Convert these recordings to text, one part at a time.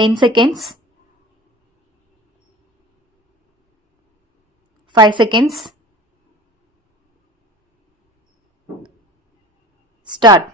10 seconds. 5 seconds. Start.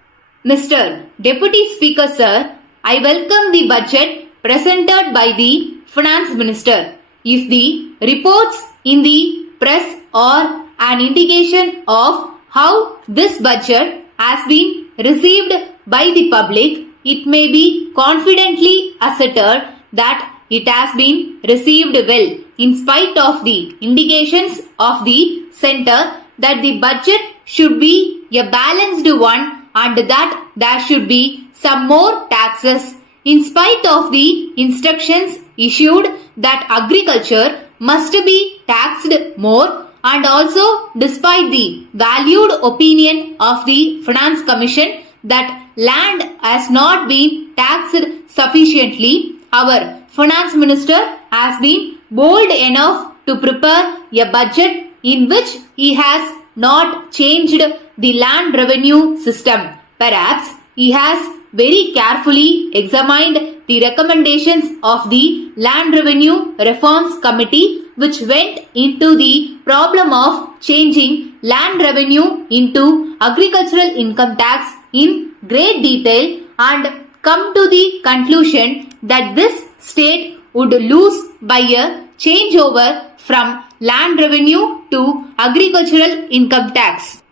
Mr. Deputy Speaker Sir, I welcome the budget presented by the Finance Minister. If the reports in the press are an indication of how this budget has been received by the public, it may be confidently asserted that it has been received well, in spite of the indications of the centre that the budget should be a balanced one and that there should be some more taxes, in spite of the instructions issued that agriculture must be taxed more, and also despite the valued opinion of the Finance Commission that land has not been taxed sufficiently, our Finance Minister has been bold enough to prepare a budget in which he has not changed the land revenue system. Perhaps he has very carefully examined the recommendations of the Land Revenue Reforms Committee, which went into the problem of changing land revenue into agricultural income tax in great detail, and come to the conclusion that this state would lose by a changeover from land revenue to agricultural income tax.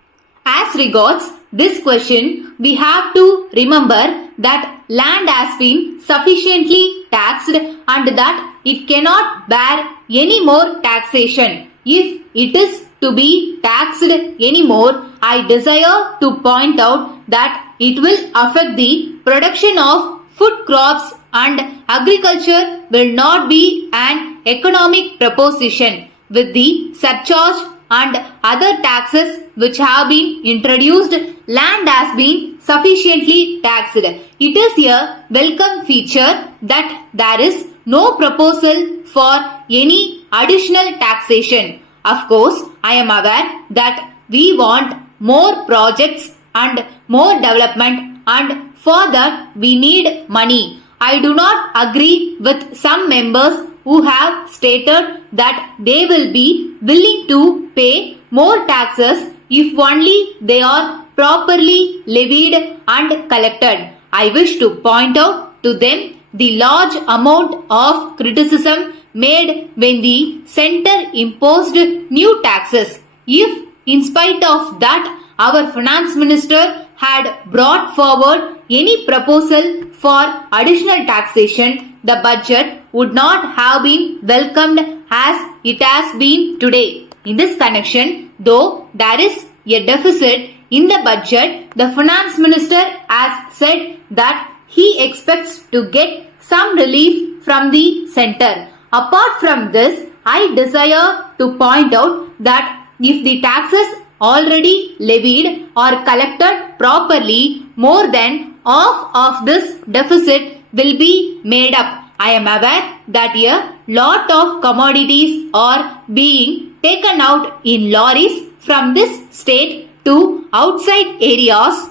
As regards this question, we have to remember that land has been sufficiently taxed and that it cannot bear any more taxation. If it is to be taxed anymore, I desire to point out that it will affect the production of food crops and agriculture will not be an economic proposition. With the surcharge and other taxes which have been introduced, land has been sufficiently taxed. It is a welcome feature that there is no proposal for any additional taxation. Of course, I am aware that we want more projects and more development, and for that we need money. I do not agree with some members who have stated that they will be willing to pay more taxes if only they are properly levied and collected. I wish to point out to them the large amount of criticism made when the centre imposed new taxes. If, in spite of that, our Finance Minister had brought forward any proposal for additional taxation, the budget would not have been welcomed as it has been today. In this connection, though there is a deficit in the budget, the Finance Minister has said that he expects to get some relief from the centre. Apart from this, I desire to point out that if the taxes already levied are collected properly, more than half of this deficit will be made up. I am aware that a lot of commodities are being taken out in lorries from this state to outside areas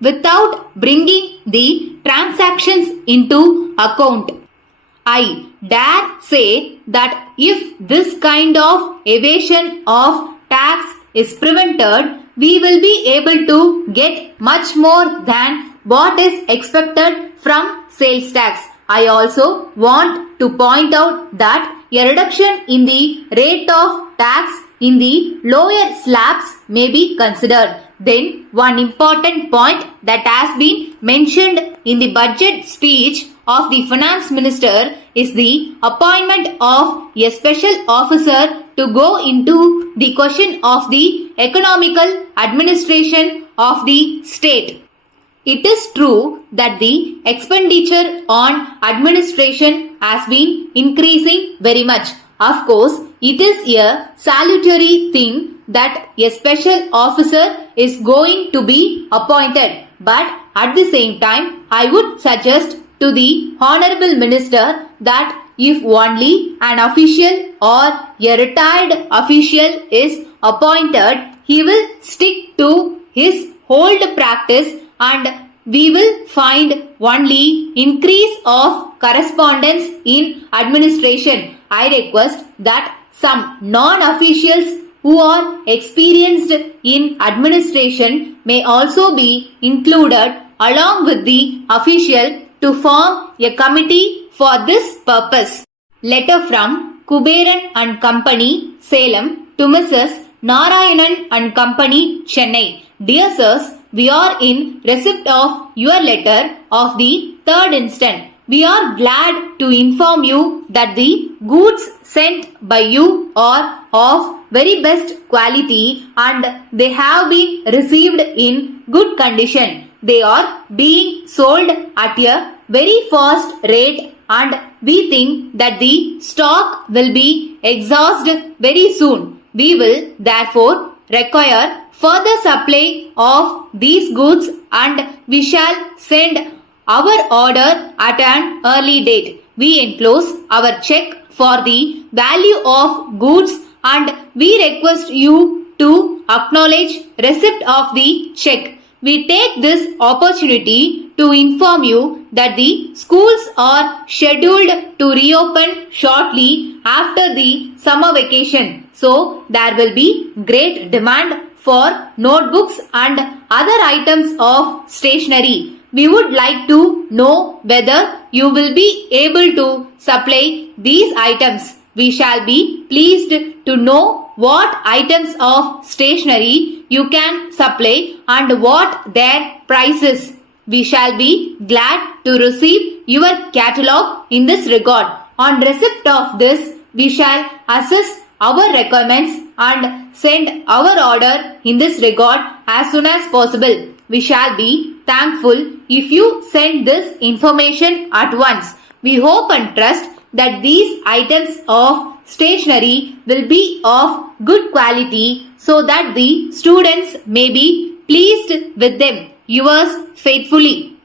without bringing the transactions into account. I dare say that if this kind of evasion of tax is prevented, we will be able to get much more than what is expected from sales tax. I also want to point out that a reduction in the rate of tax in the lower slabs may be considered. Then one important point that has been mentioned in the budget speech of the Finance Minister is the appointment of a special officer to go into the question of the economical administration of the state. It is true that the expenditure on administration has been increasing very much. Of course, it is a salutary thing that a special officer is going to be appointed. But at the same time, I would suggest to the Honorable Minister that if only an official or a retired official is appointed, he will stick to his old practice and we will find only increase of correspondence in administration. I request that some non-officials who are experienced in administration may also be included along with the official to form a committee for this purpose. Letter from Kuberan and Company, Salem to Mrs. Narayanan and Company, Chennai. Dear Sirs, we are in receipt of your letter of the 3rd instant. We are glad to inform you that the goods sent by you are of very best quality and they have been received in good condition. They are being sold at a very fast rate and we think that the stock will be exhausted very soon. We will therefore require further supply of these goods and we shall send our order at an early date. We enclose our check for the value of goods and we request you to acknowledge receipt of the check. We take this opportunity to inform you that the schools are scheduled to reopen shortly after the summer vacation. So, there will be great demand for notebooks and other items of stationery. We would like to know whether you will be able to supply these items. We shall be pleased to know what items of stationery you can supply and what their price is. We shall be glad to receive your catalogue in this regard. On receipt of this, we shall assess our requirements and send our order in this regard as soon as possible. We shall be thankful if you send this information at once. We hope and trust that these items of stationery will be of good quality so that the students may be pleased with them. Yours faithfully.